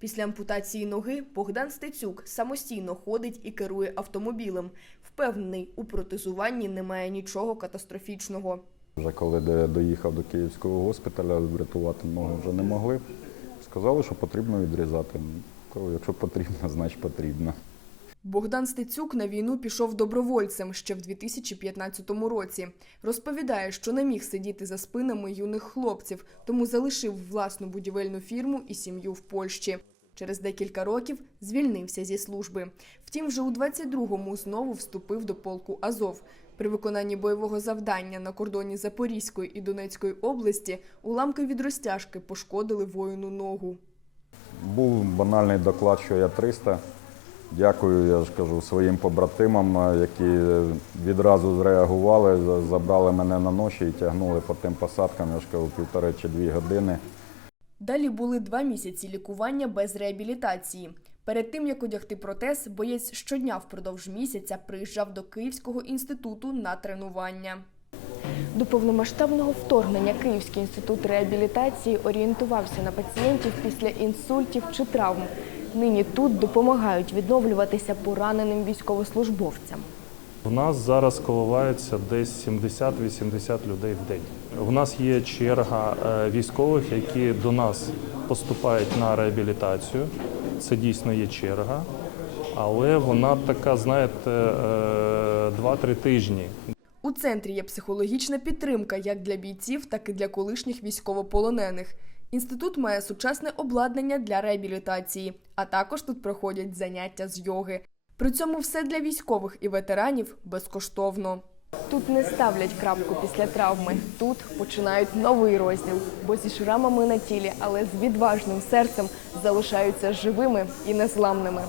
Після ампутації ноги Богдан Стецюк самостійно ходить і керує автомобілем. Впевнений, у протезуванні немає нічого катастрофічного. Вже коли доїхав до Київського госпіталя, врятувати ногу вже не могли. Сказали, що потрібно відрізати. Кажу, Якщо потрібно, значить потрібно. Богдан Стецюк на війну пішов добровольцем ще в 2015 році. Розповідає, що не міг сидіти за спинами юних хлопців, тому залишив власну будівельну фірму і сім'ю в Польщі. Через декілька років звільнився зі служби. Втім, вже у 22-му знову вступив до полку Азов. При виконанні бойового завдання на кордоні Запорізької і Донецької області уламки від розтяжки пошкодили воїну ногу. Був банальний доклад, що я 300. Дякую, я ж кажу, своїм побратимам, е, які відразу зреагували, забрали мене на ноші і тягнули по тим посадкам, я ж кажу, півтори чи дві години. Далі були два місяці лікування без реабілітації. Перед тим як одягти протез, боєць щодня впродовж місяця приїжджав до Київського інституту на тренування. До повномасштабного вторгнення Київський інститут реабілітації орієнтувався на пацієнтів після інсультів чи травм. Нині тут допомагають відновлюватися пораненим військовослужбовцям. У нас зараз коливається десь 70-80 людей в день. У нас є черга е, військових, які до нас поступають на реабілітацію. Це дійсно є черга, але вона така, знаєте, е, 2-3 тижні. У центрі є психологічна підтримка як для бійців, так і для колишніх військовополонених. Інститут має сучасне обладнання для реабілітації, а також тут проходять заняття з йоги. При цьому все для військових і ветеранів безкоштовно. Тут не ставлять крапку після травми. Тут починають новий розділ, бо зі шрамами на тілі, але з відважним серцем залишаються живими і незламними.